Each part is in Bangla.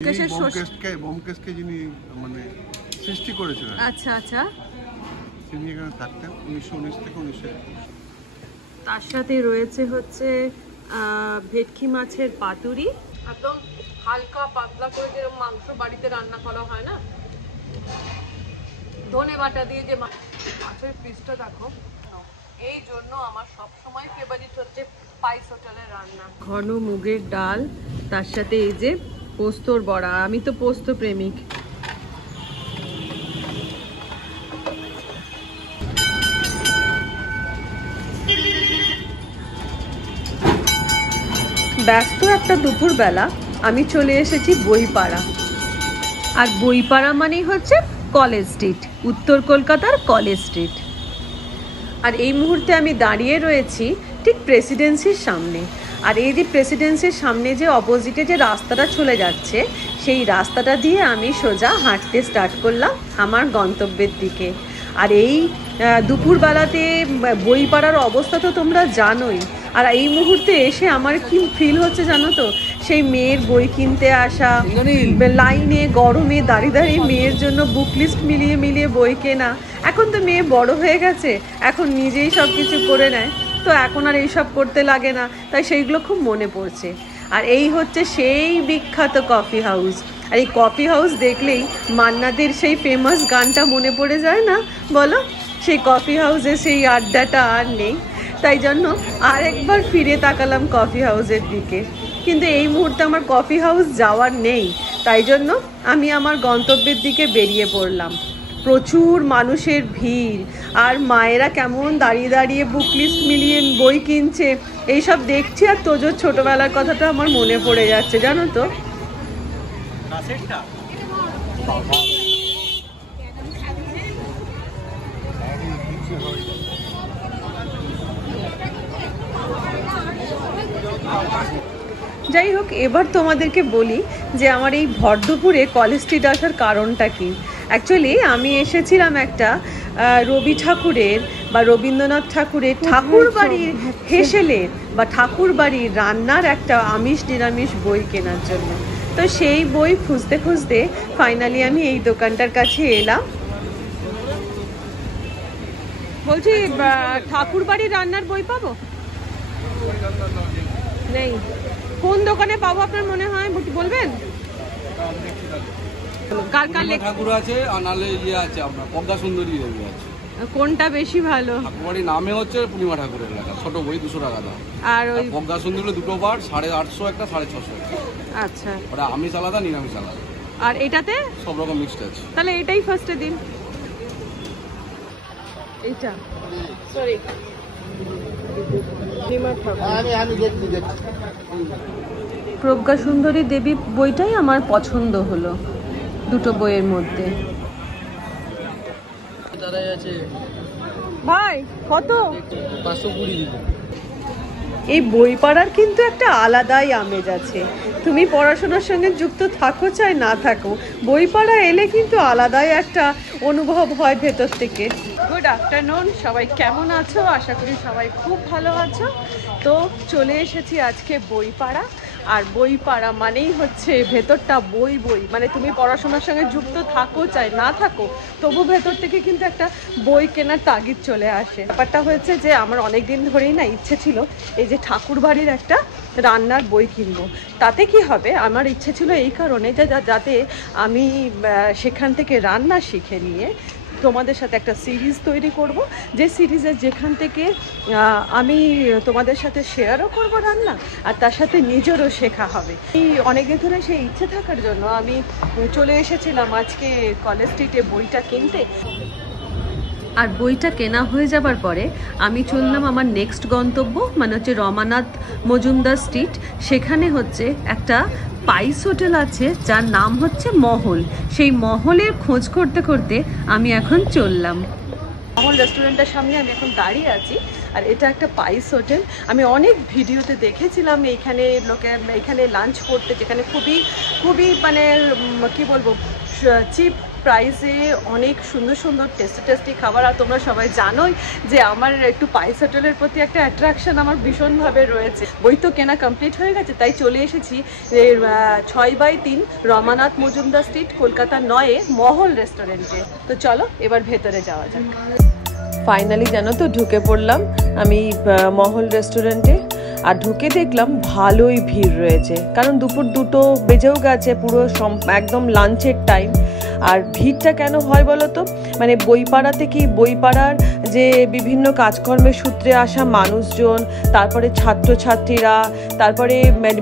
ব্যোমকেশকে যিনি মানে সৃষ্টি করেছিলেন, আচ্ছা আচ্ছা, তিনি এখানে থাকতেন 1919 থেকে 1921। তার সাথে রয়েছে হচ্ছে ভেটকি মাছের পাতুরি, একদম হালকা পাতলা করে যে মাংস বাড়িতে রান্না করা হয় না, ধনে বাটা দিয়ে যে মাছের পিসটা দেখো। এই জন্য আমার সবসময় ফেভারিট হচ্ছে স্পাইস হোটেলের রান্না। ঘন মুগের ডাল, তার সাথে এই যে পোস্তর বড়া। আমি তো পোস্ত প্রেমিক। ব্যস্ত একটা দুপুরবেলা আমি চলে এসেছি বইপাড়া। আর বইপাড়া মানেই হচ্ছে কলেজ স্ট্রিট, উত্তর কলকাতার কলেজ স্ট্রিট। আর এই মুহূর্তে আমি দাঁড়িয়ে রয়েছি ঠিক প্রেসিডেন্সির সামনে। আর এই যে প্রেসিডেন্সির সামনে যে অপোজিটে যে রাস্তাটা চলে যাচ্ছে, সেই রাস্তাটা দিয়ে আমি সোজা হাঁটতে স্টার্ট করলাম আমার গন্তব্যের দিকে। আর এই দুপুরবেলাতে বইপাড়ার অবস্থা তো তোমরা জানোই। আর এই মুহূর্তে এসে আমার কি ফিল হচ্ছে জানো তো, সেই মেয়ের বই কিনতে আসা, লাইনে গরমে দাঁড়িয়ে দাঁড়িয়ে মেয়ের জন্য বুক লিস্ট মিলিয়ে মিলিয়ে বই কেনা। এখন তো মেয়ে বড় হয়ে গেছে, এখন নিজেই সব কিছু করে নেয়, তো এখন আর এইসব করতে লাগে না, তাই সেইগুলো খুব মনে পড়ছে। আর এই হচ্ছে সেই বিখ্যাত কফি হাউস। আর এই কফি হাউস দেখলেই মান্নাদের সেই ফেমাস গানটা মনে পড়ে যায় না, বলো? সেই কফি হাউসে সেই আড্ডাটা আর নেই, তাই জন্য আর একবার ফিরে তাকালাম কফি হাউসের দিকে। কিন্তু এই মুহূর্তে আমার কফি হাউস যাওয়ার নেই, তাই জন্য আমি আমার গন্তব্যের দিকে বেরিয়ে পড়লাম। প্রচুর মানুষের ভিড়, আর মায়েরা কেমন দাঁড়িয়ে দাঁড়িয়ে বুক লিস্ট মিলিয়ে বই কিনছে, এইসব দেখছি। আর তোজোর ছোটবেলার কথাটা আমার মনে পড়ে যাচ্ছে, জানো তো। যাই হোক, এবার তোমাদেরকে বলি যে আমার এই ভর দুপুরে কলেজ স্ট্রিট আসার কারণটা কি। অ্যাকচুয়ালি আমি এসেছিলাম একটা রবি ঠাকুরের বা রবীন্দ্রনাথ ঠাকুরের ঠাকুর বাড়ির হেসেলের বা ঠাকুর বাড়ির রান্নার একটা আমিষ নিরামিষ বই কেনার জন্য। তো সেই বই খুঁজতে খুঁজতে ফাইনালি আমি এই দোকানটার কাছে এলাম। বলছি, ঠাকুর বাড়ির রান্নার বই পাবো? নেই। কোন দোকানে পাবো আপনার মনে হয়, বলবেন? কার কার ঠাকুর আছে, আনালে ইয়ে আছে আপনার প্রজ্ঞা সুন্দরী দেবী আছে। কোনটা বেশি ভালো? ঠাকুরবাড়ির নামে হচ্ছে পূর্ণিমা ঠাকুরের লেখা, ছোট বই 200 টাকা দাম। আর ওই প্রজ্ঞা সুন্দরী দুটো বার 850 একটা 650। আচ্ছা, ওটা আমিষ আলাদা নিরামিষ আলাদা। আর এটাতে সব রকম মিক্সড আছে। তাহলে এটাই ফার্স্টে দিন। এইটা সরি, প্রজ্ঞা সুন্দরী দেবী বইটাই আমার পছন্দ হলো দুটো বইয়ের মধ্যে। ভাই কত? 520। এই বই পড়ার কিন্তু একটা আলাদাই আমেজ আছে। তুমি পড়াশোনার সঙ্গে যুক্ত থাকো চাই না থাকো, বই পড়া এলে কিন্তু আলাদাই একটা অনুভব হয় ভেতর থেকে। গুড আফটারনুন, সবাই কেমন আছো? আশা করি সবাই খুব ভালো আছো। তো চলে এসেছি আজকে বইপাড়া। আর বইপাড়া মানেই হচ্ছে ভেতরটা বই বই, মানে তুমি পড়াশোনার সঙ্গে যুক্ত থাকো চাই না থাকো, তবু ভেতর থেকে কিন্তু একটা বই কেনার তাগিদ চলে আসে। ব্যাপারটা হয়েছে যে আমার অনেক দিন ধরেই না ইচ্ছে ছিল এই যে ঠাকুর বাড়ির একটা রান্নার বই কিনবো। তাতে কি হবে, আমার ইচ্ছে ছিল এই কারণে যে যাতে আমি সেখান থেকে রান্না শিখে নিয়ে তোমাদের সাথে একটা সিরিজ তৈরি করব, যে সিরিজের যেখান থেকে আমি তোমাদের সাথে শেয়ারও করব রান্না, আর তার সাথে নিজেরও শেখা হবে। এই অনেকদিন ধরে সেই ইচ্ছে থাকার জন্য আমি চলে এসেছিলাম আজকে কলেজ স্ট্রিটে বইটা কিনতে। আর বইটা কেনা হয়ে যাবার পরে আমি চললাম আমার নেক্সট গন্তব্য, মানে হচ্ছে রমানাথ মজুমদার স্ট্রিট। সেখানে হচ্ছে একটা স্পাইস হোটেল আছে যার নাম হচ্ছে মহল। সেই মহলের খোঁজ করতে করতে আমি এখন চললাম। মহল রেস্টুরেন্টের সামনে আমি এখন দাঁড়িয়ে আছি। আর এটা একটা স্পাইস হোটেল। আমি অনেক ভিডিওতে দেখেছিলাম এইখানে এখানে লাঞ্চ করতে, যেখানে খুবই খুবই মানে কি বলবো, চিপ প্রাইসে অনেক সুন্দর সুন্দর টেস্টি খাবার। আর তোমরা সবাই জানোই যে আমার একটু পায়েস হোটেলের প্রতি একটা অ্যাট্রাকশন আমার ভীষণভাবে রয়েছে। বই তো কেনা কমপ্লিট হয়ে গেছে, তাই চলে এসেছি 6/3 রমানাথ মজুমদার স্ট্রিট, কলকাতা 9-এ মহল রেস্টুরেন্টে। তো চলো এবার ভেতরে যাওয়া যাক। ফাইনালি জানো তো ঢুকে পড়লাম আমি মহল রেস্টুরেন্টে। আর ঢুকে দেখলাম ভালোই ভিড় রয়েছে, কারণ দুপুর 2টো বেজেও গেছে, পুরো একদম লাঞ্চের টাইম। আর ভিড়টা কেন হয় বলো তো, মানে বইপাড়াতে কি বইপাড়ার যে বিভিন্ন কাজকর্মের সূত্রে আসা মানুষজন, তারপরে ছাত্রছাত্রীরা, তারপরে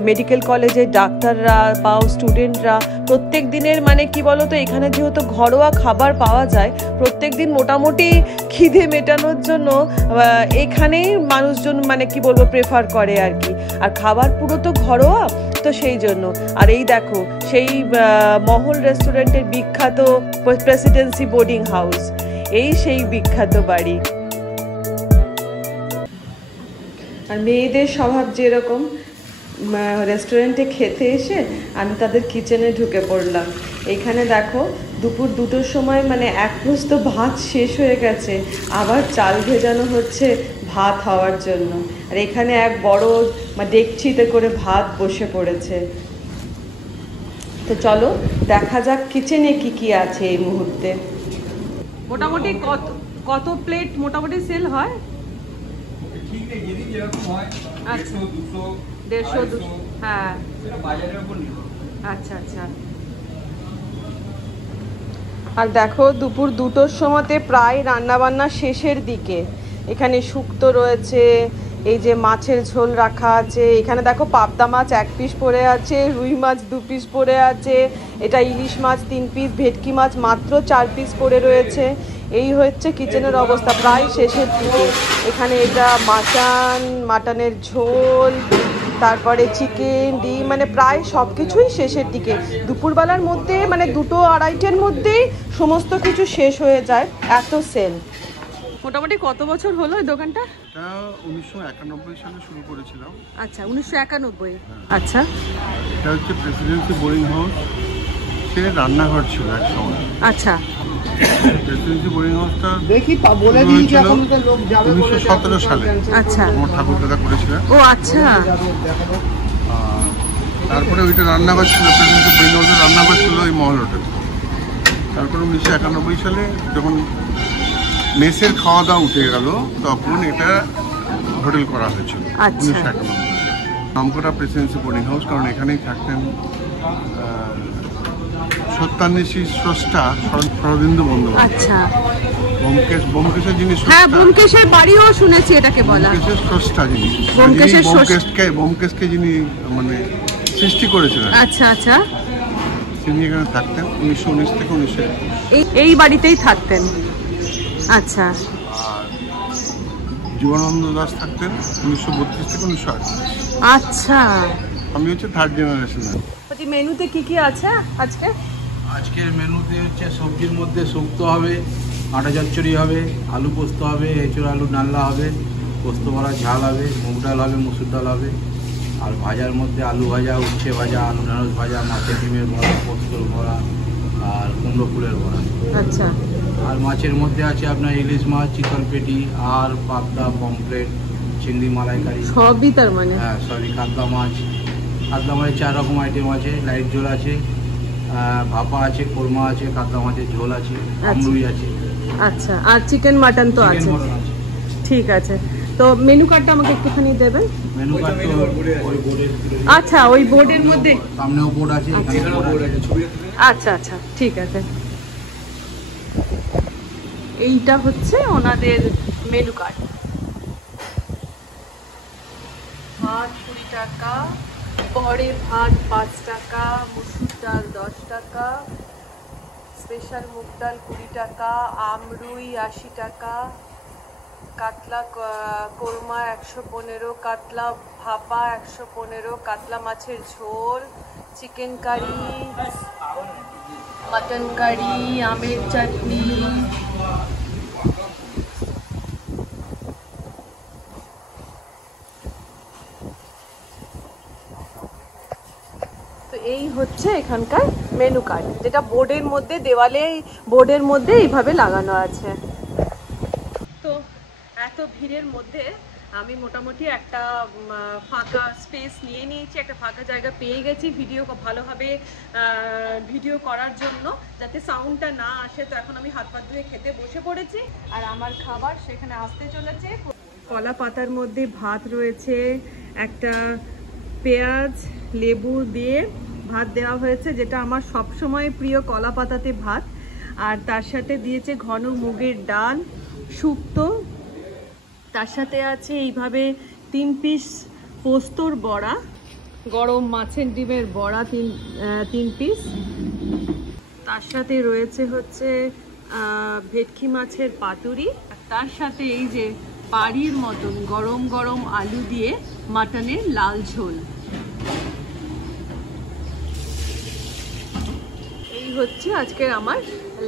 মেডিকেল কলেজের ডাক্তাররা বা স্টুডেন্টরা প্রত্যেক দিনের মানে কি বলো তো, এখানে যেহেতু ঘরোয়া খাবার পাওয়া যায়, প্রত্যেক দিন মোটামুটি খিদে মেটানোর জন্য এখানেই মানুষজন মানে কি বলবো প্রেফার করে আর কি। আর খাবার পুরো তো ঘরোয়া, তো সেই জন্য। আর এই দেখো সেই মহল রেস্টুরেন্টের বিখ্যাত প্রেসিডেন্সি বোর্ডিং হাউস, এই সেই বিখ্যাত বাড়ি। আর মেয়েদের স্বভাব যেরকম, রেস্টুরেন্টে খেতে এসে আমি তাদের কিচেনে ঢুকে পড়লাম। এখানে দেখো দুপুর 2টোর সময় মানে এক প্রস্ত ভাত শেষ হয়ে গেছে, আবার চাল ভেজানো হচ্ছে ভাত হওয়ার জন্য। আর এখানে এক বড় ডেকচিতে করে ভাত বসে পড়েছে। তো চলো দেখা যাক কিচেনে কি কি আছে এই মুহূর্তে। মোটামুটি কত প্লেট মোটামুটি সেল হয়? ঠিক নেই, যেদিন যেরকম হয়, 150, 200, 150, হ্যাঁ, সেটা বাজারের উপর নির্ভর। আচ্ছা আচ্ছা। আর দেখো দুপুর 2টোর সময়তে প্রায় রান্নাবান্না শেষের দিকে। এখানে শুক্তো রয়েছে, এই যে মাছের ঝোল রাখা আছে, এখানে দেখো পাবদা মাছ 1 পিস পড়ে আছে, রুই মাছ 2 পিস পড়ে আছে, এটা ইলিশ মাছ 3 পিস, ভেটকি মাছ মাত্র 4 পিস পড়ে রয়েছে। এই হচ্ছে কিচেনের অবস্থা প্রায় শেষের দিকে। এখানে এটা মাটনের ঝোল, তারপরে চিকেন, ডিম, মানে প্রায় সব কিছুই শেষের দিকে। দুপুরবেলার মধ্যে মানে 2-2:30-এর মধ্যেই সমস্ত কিছু শেষ হয়ে যায়, এত সেল। মোটামুটি কত বছর হলো এই দোকানটা? এটা 1991 সালে শুরু করেছিলাম। আচ্ছা, 1991। আচ্ছা, এটা হচ্ছে প্রেসিডেন্সি বোর্ডিং হাউস, সে রান্নাঘর ছিল এক সময়। আচ্ছা, প্রেসিডেন্সি বোর্ডিং হাউসটা দেখি বলে দিই যে এখন তো লোক যাবে 1917 সালে আচ্ছা, আমার ঠাকুরদাদা করেছিলেন। ও আচ্ছা, তারপরে ওইটা রান্নাঘর ছিল, প্রেসিডেন্সি বোর্ডিং হাউসের রান্নাঘর ছিল ওই মহল হোটেল। তারপরে 1991 সালে যখন মেসের খাওয়া দাওয়া উঠে গেল, তখন এটা হোটেল করা হয়েছিল। আচ্ছা। 1991 নামকরা প্রেসিডেন্সি বোর্ডিং হাউস, কারণ এখানেই থাকতেন সত্যান্বেষী স্রষ্টা শরদিন্দু বন্দ্যোপাধ্যায়। আচ্ছা, ব্যোমকেশের যিনি হ্যাঁ, স্রষ্টা, ব্যোমকেশের বাড়িও শুনেছি এটাকে বলা। ব্যোমকেশের স্রষ্টা যিনি, ব্যোমকেশের ব্যোমকেশকে যিনি মানে সৃষ্টি করেছিলেন, আচ্ছা আচ্ছা, তিনি এখানে থাকতেন 1919 থেকে 1921। এই বাড়িতেই থাকতেন। আচ্ছা, আর জীবনানন্দ দাস থাকতেন 1932 থেকে 1938। আচ্ছা। আমি হচ্ছে 3rd জেনারেশন। মেনুতে কি কি আছে আজকে? আজকের মেনুতে হচ্ছে সবজির মধ্যে শুক্তো হবে, আটা চচ্চড়ি হবে, আলু পোস্ত হবে, এঁচড় আলু ডালনা হবে, পোস্ত বড়া ঝাল হবে, মুগ ডাল হবে, মসুর ডাল হবে। আর ভাজার মধ্যে আলু ভাজা, উচ্ছে ভাজা, আলু ঢেঁড়স ভাজা, মাছের ডিমের বড়া, পোস্তর বড়া আর কুমড়ো ফুলের বড়া। আচ্ছা। আর মাছের মধ্যে আছে আপনার ইলিশ মাছ, চিতল পেটি, আর পাবদা, পমফ্রেট, চিংড়ি মালাইকারি, সবই তার মানে? হ্যাঁ সবই। কাতলা মাছের 4 রকম আইটেম আছে, লাইট ঝোল আছে, ভাপা আছে, কোরমা আছে, কাতলা মাছের ঝোল আছে, আমরুই আছে। আচ্ছা, আর চিকেন মাটন তো আছে? ঠিক আছে, তো মেনু কার্ডটা আমাকে একটুখানি দেবেন। মেনু কার্ড তো ওই বোর্ডের, আচ্ছা, ওই বোর্ডের মধ্যে সামনেও বোর্ড আছে, এখানেও বোর্ড আছে। আচ্ছা আচ্ছা, ঠিক আছে। এইটা হচ্ছে ওনাদের মেনু কার্ড। ভাত 20 টাকা, বড়ে ভাত 5 টাকা, মসুর ডাল 10 টাকা, স্পেশাল মুগ ডাল 20 টাকা, আমরুই 80 টাকা, কাতলা কোরমা 115, কাতলা ভাপা 115, কাতলা মাছের ঝোল, চিকেন কারি, মটন কারি, আমের চাটনি। তো এই হচ্ছে এখানকার মেনু কার্ড, যেটা বোর্ডের মধ্যে, দেওয়ালে বোর্ডের মধ্যে এইভাবে লাগানো আছে। তো এত ভিড়ের মধ্যে আমি মোটামুটি একটা ফাঁকা স্পেস নিয়ে নিয়েছি, একটা ফাঁকা জায়গা পেয়ে গেছি ভিডিও ভালোভাবে ভিডিও করার জন্য, যাতে সাউন্ডটা না আসে। তো এখন আমি হাত পা ধুয়ে খেতে বসে পড়েছি, আর আমার খাবার সেখানে আসতে চলেছে। কলা পাতার মধ্যে ভাত রয়েছে, একটা পেঁয়াজ লেবু দিয়ে ভাত দেওয়া হয়েছে, যেটা আমার সবসময় প্রিয়, কলা পাতাতে ভাত। আর তার সাথে দিয়েছে ঘন মুগের ডাল, শুক্তো, তার সাথে আছে এইভাবে 3 পিস পোস্তর বড়া, গরম মাছের ডিমের বড়া 3 পিস, তার সাথে রয়েছে হচ্ছে ভেটকি মাছের পাতুরি, তার সাথে এই যে বাড়ির মতন গরম গরম আলু দিয়ে মাটনের লাল ঝোল। এই হচ্ছে আজকের আমার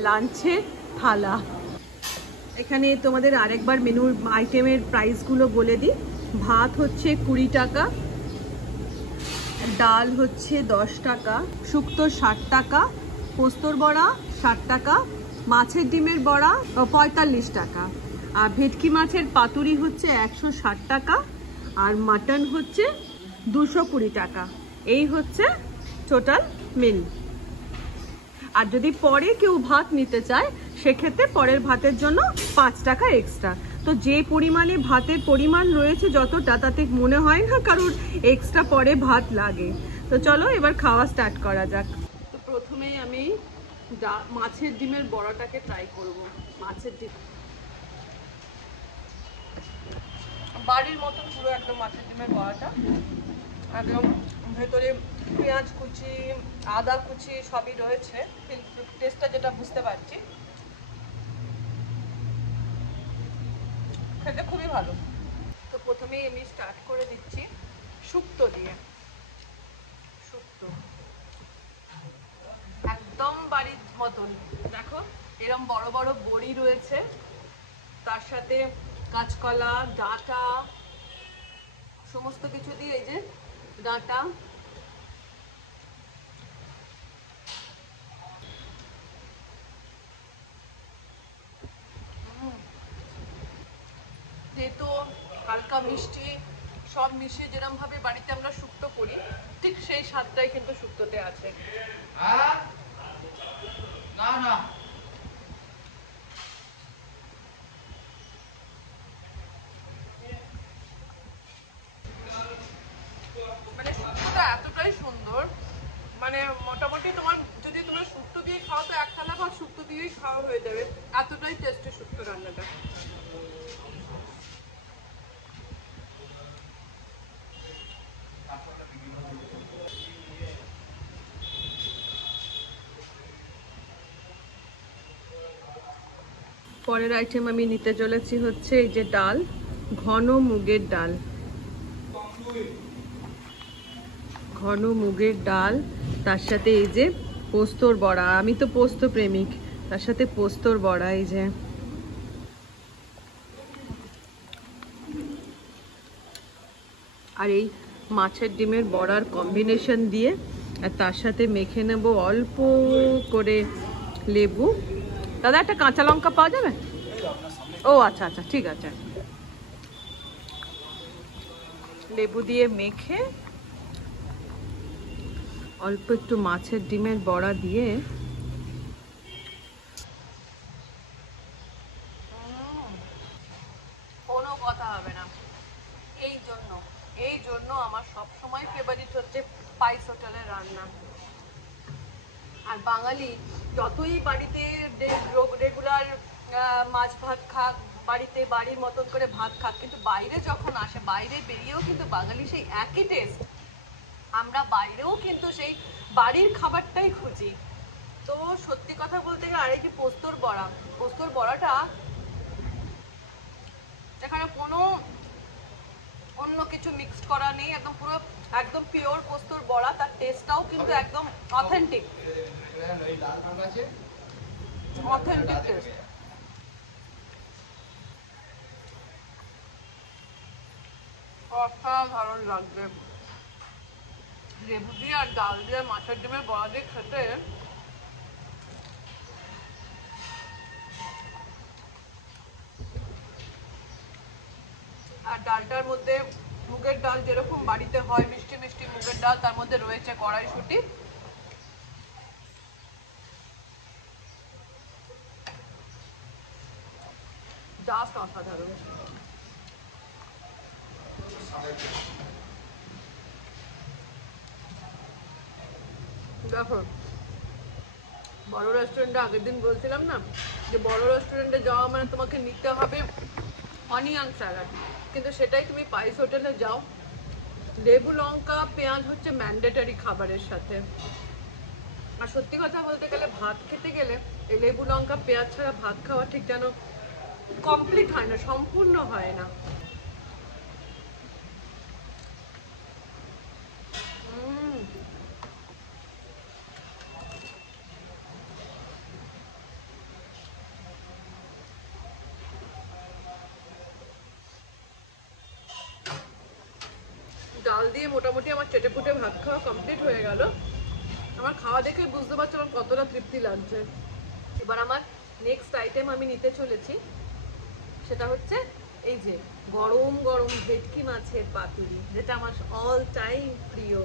লাঞ্চের থালা। এখানে তোমাদের আরেকবার মেনুর আইটেমের প্রাইসগুলো বলে দিই। ভাত হচ্ছে 20 টাকা, ডাল হচ্ছে 10 টাকা, শুক্তো 60 টাকা, পোস্তর বড়া 60 টাকা, মাছের ডিমের বড়া 45 টাকা, আর ভেটকি মাছের পাতুরি হচ্ছে 160 টাকা, আর মাটন হচ্ছে 220 টাকা। এই হচ্ছে টোটাল মেনু। আর যদি পরে কেউ ভাত নিতে চায়, সেক্ষেত্রে পরের ভাতের জন্য 5 টাকা এক্সট্রা। তো যে পরিমাণে ভাতের পরিমাণ রয়েছে যতটা, তাতে মনে হয় না কারোর এক্সট্রা পরে ভাত লাগে। তো চলো এবার খাওয়া স্টার্ট করা যাক। তো প্রথমেই আমি মাছের ডিমের বড়াটাকে ট্রাই করব। মাছের ডিম বাড়ির মতন পুরো একদম মাছের ডিমের বড়াটা, একদম ভেতরে পেঁয়াজ কুচি, আদা কুচি সবই রয়েছে, কিন্তু টেস্টটা যেটা বুঝতে পারছি, খেতে খুবই ভালো। তো প্রথমেই আমি স্টার্ট করে দিচ্ছি শুক্তো দিয়ে। শুক্তো একদম বাড়ির মতন, দেখো এরম বড় বড় বড়ি রয়েছে, তার সাথে কাঁচকলা, ডাঁটা, সমস্ত কিছু দিয়ে, এই যে ডাঁটা, তেতো, হালকা মিষ্টি, সব মিশিয়ে যেরকম ভাবে বাড়িতে আমরা শুক্তো করি, ঠিক সেই স্বাদটাই কিন্তু শুক্তোতে আছে। মানে শুক্তোটা এতটাই সুন্দর, মানে মোটামুটি তোমার যদি তোমরা শুক্তো দিয়ে খাও তো এক থালা ভাত শুক্তো দিয়েই খাওয়া হয়ে যাবে, এতটাই টেস্টি শুক্তো রান্নাটা। পরের আইটেম আমি নিতে চলেছি হচ্ছে এই যে ডাল, ঘন মুগের ডাল, ঘন মুগের ডাল, তার সাথে এই যে পোস্তর বড়া, আমি তো পোস্ত প্রেমিক, তার সাথে পোস্তর বড়া, এই যে আর এই মাছের ডিমের বড়ার কম্বিনেশন দিয়ে, আর তার সাথে মেখে নেব অল্প করে লেবু। দাদা একটা কাঁচা লঙ্কা পাওয়া যাবে? ও আচ্ছা আচ্ছা, ঠিক আছে। লেবু দিয়ে মেখে অল্প একটু মাছের ডিমের বড়া দিয়ে, কোনো কথা হবে না। এই জন্য আমার সবসময় ফেভারিট হচ্ছে স্পাইস হোটেলের রান্না। আর বাঙালি যতই বাড়িতে রেগুলার মাছ ভাত খাক, বাড়িতে বাড়ির মতন করে ভাত খাক, কিন্তু বাইরে যখন আসে, বাইরে বেরিয়েও কিন্তু বাঙালি সেই একই টেস্ট। আমরা বাইরেও কিন্তু সেই বাড়ির খাবারটাই খুঁজি। তো সত্যি কথা বলতে গেলে, আর এই যে পোস্তর বড়া, পোস্তর বড়াটা এখানে কোনো অন্য কিছু মিক্সড করা নেই, একদম পুরো একদম পিওর পোস্তর বড়া, তার টেস্টটাও কিন্তু একদম অথেন্টিক, অথেন্টিক টেস্ট। অসাধারণ লাগবে। লেবু দিয়ে আর ডাল দিয়ে মাছের ডিমের বড়া দিয়ে খেতে আর ডালটার মধ্যে মুগের ডাল যেরকম বাড়িতে হয় মিষ্টি মিষ্টি মুগের ডাল, তার মধ্যে রয়েছে কড়াইশুঁটি, জাস্ট অসাধারণ। দেখো বড় রেস্টুরেন্টে আগের দিন বলছিলাম না যে বড় রেস্টুরেন্টে যাওয়া মানে তোমাকে নিতে হবে অনিয়ন স্যালাড, কিন্তু সেটাই তুমি পাইস হোটেলে যাও, লেবু লঙ্কা পেঁয়াজ হচ্ছে ম্যান্ডেটরি খাবারের সাথে। আর সত্যি কথা বলতে গেলে ভাত খেতে গেলে এই লেবু লঙ্কা পেঁয়াজ ছাড়া ভাত খাওয়া ঠিক যেন কমপ্লিট হয় না, সম্পূর্ণ হয় না। ডাল দিয়ে মোটামুটি আমার চেটে পুটে ভাত খাওয়া কমপ্লিট হয়ে গেল। আমার খাওয়া দেখে বুঝতে পারছি আমার কতটা তৃপ্তি লাগছে। এবার আমার নেক্সট আইটেম আমি নিতে চলেছি, সেটা হচ্ছে এই যে গরম গরম ভেটকি মাছের পাতুরি, যেটা আমার অল টাইম প্রিয়।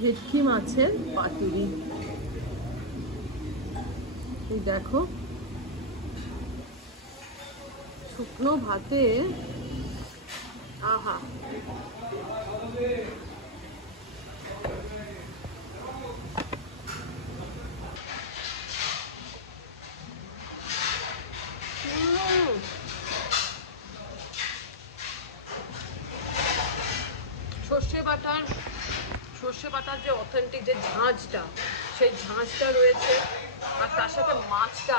ভেটকি মাছের পাতুরি, এই দেখো শুকনো ভাতে, আহা সর্ষে বাটার যে অথেন্টিক যে ঝাঁঝটা, সেই ঝাঁঝটা রয়েছে, আর তার সাথে মাছটা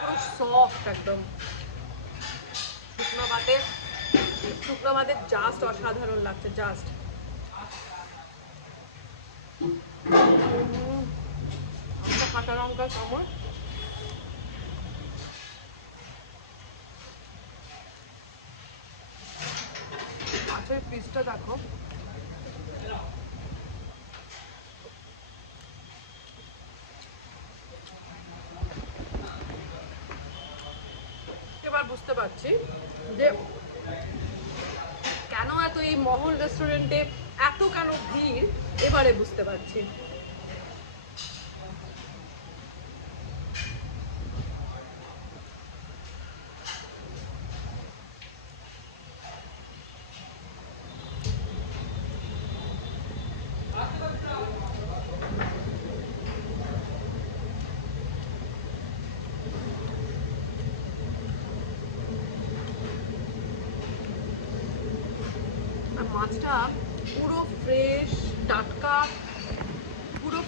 পুরো সফট একদম। শুকনো ভাতে জাস্ট অসাধারণ লাগছে, জাস্ট। আমরা কাঁচা লঙ্কা চামচ, মাছের পিসটা দেখো, এবার বুঝতে পারছি যে কেন এত এই মহল রেস্টুরেন্টে এত কেন ভিড়, এবারে বুঝতে পারছি। মাছটা পুরো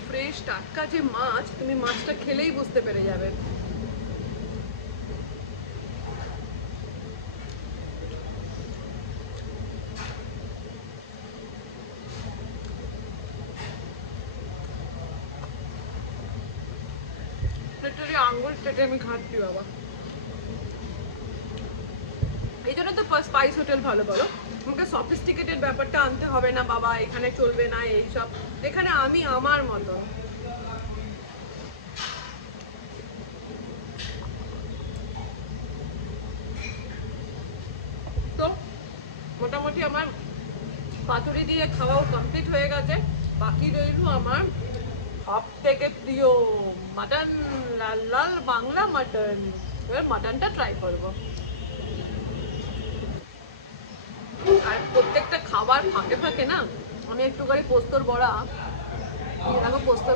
ফ্রেশ টাটকা যে মাছ, তুমি মাছটা খেলেই বুঝতে পেরে যাবে। আঙ্গুল চেটে আমি খাচ্ছি বাবা। এই জন্য তো স্পাইস হোটেল ভালো, বলো আমাকে সফিস্টিকেটেড ব্যাপারটা আনতে হবে না বাবা, এখানে চলবে না এইসব, এখানে আমি আমার মতো। তো মোটামুটি আমার পাতুরি দিয়ে খাওয়াও কমপ্লিট হয়ে গেছে, বাকি রইল আমার সব থেকে প্রিয় মাটন, লাল লাল বাংলা মাটন। এবার মাটনটা ট্রাই করবো। আর প্রত্যেকটা খাবার ফাঁকে ফাঁকে না আমি একটু করে পোস্তর বড়া, দেখো পোস্তর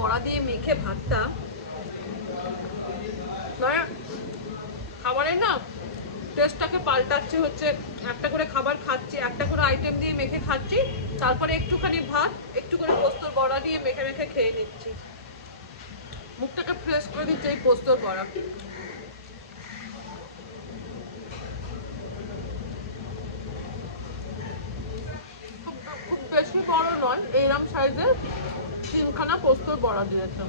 বড়া দিয়ে মেখে ভাতটা, মানে খাবারের না টেস্টটাকে পাল্টাচ্ছে, হচ্ছে একটা করে খাবার খাচ্ছি, একটা করে আইটেম দিয়ে মেখে খাচ্ছি, তারপরে একটুখানি ভাত, একটু করে পোস্তর বড়া দিয়ে মেখে মেখে খেয়ে নিচ্ছি। মুখটাকে ফ্রেশ করে দিচ্ছে এই পোস্তর বড়া। সমান এইরকম সাইজের 3খানা পোস্তর বড়া দিয়েছে।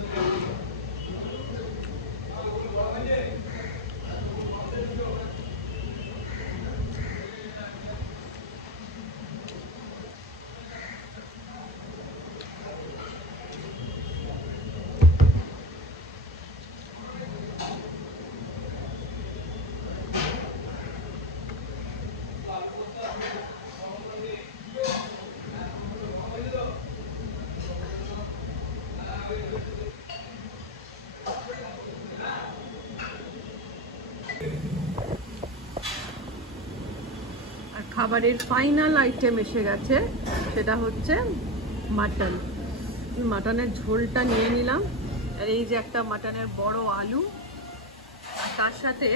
আর খাবারের ফাইনাল আইটেম এসে গেছে, সেটা হচ্ছে মাটন। মাটনের ঝোলটা নিয়ে নিলাম, আর এই যে একটা মাটনের বড় আলু, আর তার সাথে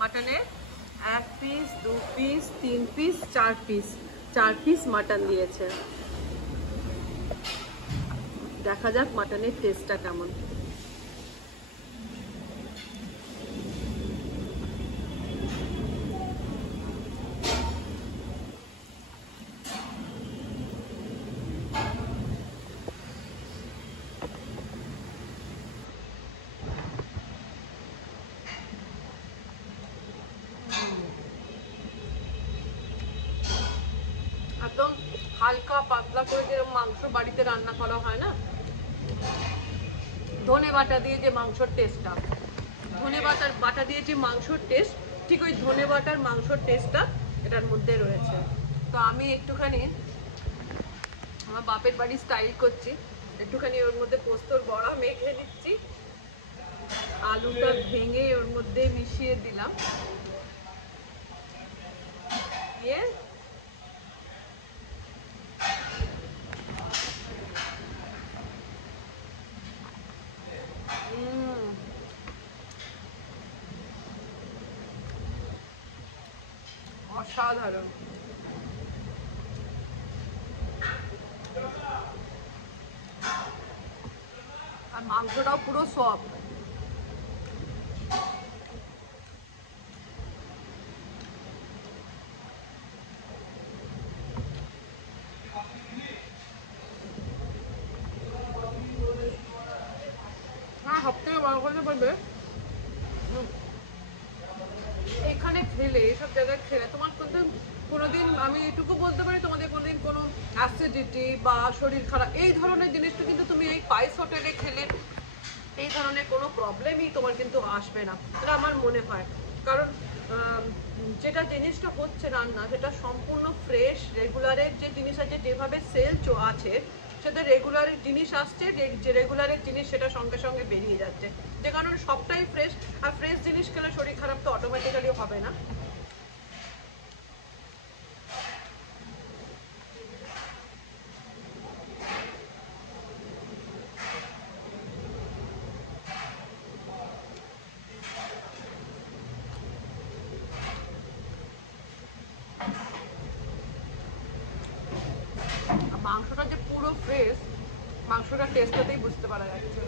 মাটনের 1 piece 2 piece 3 piece 4 piece mutton দিয়েছে। দেখা যাক মাটনের টেস্টটা কেমন। একদম হালকা পাতলা করে যেরকম মাংস বাড়িতে রান্না করা হয় না, ধনে বাটা দিয়ে যে মাংসর টেস্টটা, ধনে বাটা দিয়ে যে মাংসর টেস্ট, ঠিক ওই ধনে বাটার মাংসর টেস্টটা এটার মধ্যে রয়েছে। তো আমি একটুখানি আমার বাপের বাড়ি স্টাইল করছি, একটুখানি ওর মধ্যে পোস্তর বড়া মেখে দিচ্ছি, আলুটা ভেঙে ওর মধ্যে মিশিয়ে দিলাম, দিয়ে অসাধারণ। আর মাংসটাও পুরো সফট। হ্যাঁ, সবথেকে বড় কথা বলবে, এখানে খেলে, এসব জায়গায় খেলে তোমার কোনোদিন, আমি এটুকু বলতে পারি, তোমাদের কোনোদিন কোনো অ্যাসিডিটি বা শরীর খারাপ এই ধরনের জিনিসটা কিন্তু তুমি এই স্পাইস হোটেলে খেলে এই ধরনের কোনো প্রবলেমই তোমার কিন্তু আসবে না, এটা আমার মনে হয়। কারণ যেটা জিনিসটা হচ্ছে রান্না, সেটা সম্পূর্ণ ফ্রেশ, রেগুলারের যে জিনিস আছে, যেভাবে সেল আছে, সেটা রেগুলারের জিনিস আসছে, যে রেগুলারের জিনিস সেটা সঙ্গে সঙ্গে বেরিয়ে যাচ্ছে, যে কারণে সবটাই ফ্রেশ। আর ফ্রেশ জিনিস খেলে শরীর খারাপ তো অটোমেটিক্যালি হবে না। মাংসটা যে পুরো ফ্রেশ, মাংসটার টেস্টটাতেই বুঝতে পারা যাচ্ছে।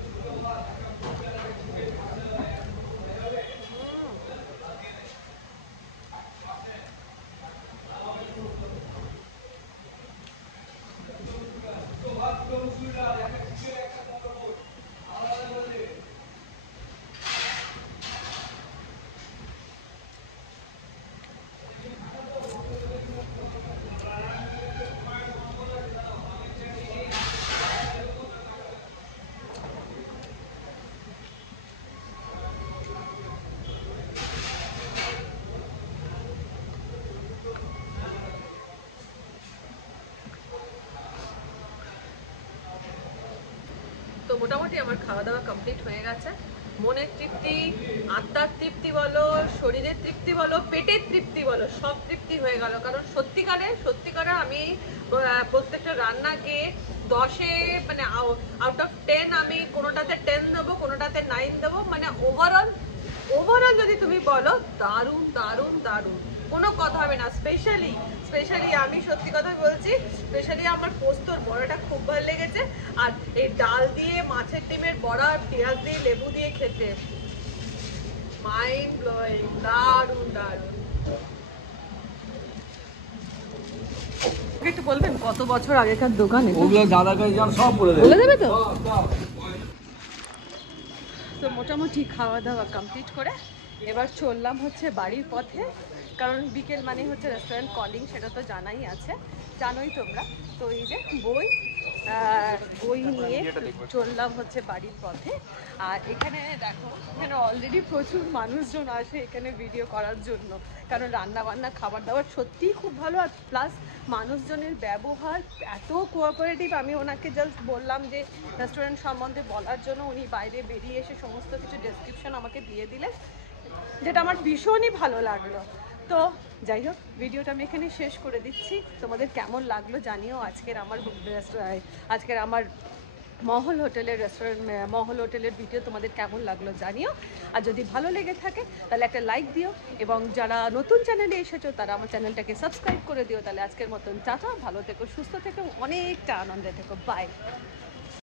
তো মোটামুটি আমার খাওয়া দাওয়া কমপ্লিট হয়ে গেছে। মনের তৃপ্তি, আত্মার তৃপ্তি বলো, শরীরের তৃপ্তি বলো, পেটের তৃপ্তি বলো, সব তৃপ্তি হয়ে গেল। কারণ সত্যিকারে আমি প্রত্যেকটা রান্নাকে 10-এ মানে আউট অফ 10 আমি কোনোটাতে 10 দেবো, কোনোটাতে 9 দেবো। মানে ওভারঅল যদি তুমি বলো, দারুণ দারুণ দারুণ, কোনো কথা হবে না। স্পেশালি আমি সত্যি কথা বলছি, স্পেশালি আমার পোস্তর বড়াটা খুব ভালো লেগেছে। আর এই ডাল দিয়ে মাছের ডিমের বড়া, পেঁয়াজ দিয়ে লেবু দিয়ে খেতে মাইন্ড ব্লোয়িং, দারুণ দারুণ। একটু বলবেন কত বছর আগেকার দোকান এটা? ওগুলো দাদার কাছে যান সব বলে বলে দেবে তো? তো মোটামুটি খাওয়া দাওয়া কমপ্লিট করে এবার চললাম হচ্ছে বাড়ির পথে, কারণ বিকেল মানে হচ্ছে রেস্টুরেন্ট কলিং, সেটা তো জানাই আছে, জানোই তোমরা। তো এই যে বই নিয়ে চললাম হচ্ছে বাড়ির পথে। আর এখানে দেখো, এখানে অলরেডি প্রচুর মানুষজন আসে এখানে ভিডিও করার জন্য, কারণ রান্না বান্না খাবার দাবার সত্যিই খুব ভালো। আর প্লাস মানুষজনের ব্যবহার এত কোঅপারেটিভ, আমি ওনাকে জাস্ট বললাম যে রেস্টুরেন্ট সম্বন্ধে বলার জন্য, উনি বাইরে বেরিয়ে এসে সমস্ত কিছু ডেসক্রিপশন আমাকে দিয়ে দিলেন, যেটা আমার ভীষণই ভালো লাগলো। তো যাই হোক, ভিডিওটা আমি এখানে শেষ করে দিচ্ছি। তোমাদের কেমন লাগলো জানিও আজকের আমার মহল হোটেলের মহল হোটেলের ভিডিও তোমাদের কেমন লাগলো জানিও। আর যদি ভালো লেগে থাকে তাহলে একটা লাইক দিও, এবং যারা নতুন চ্যানেলে এসেছো তারা আমার চ্যানেলটাকে সাবস্ক্রাইব করে দিও। তাহলে আজকের মতন টাটা, ভালো থেকো, সুস্থ থেকো, অনেকটা আনন্দে থেকো, বাই।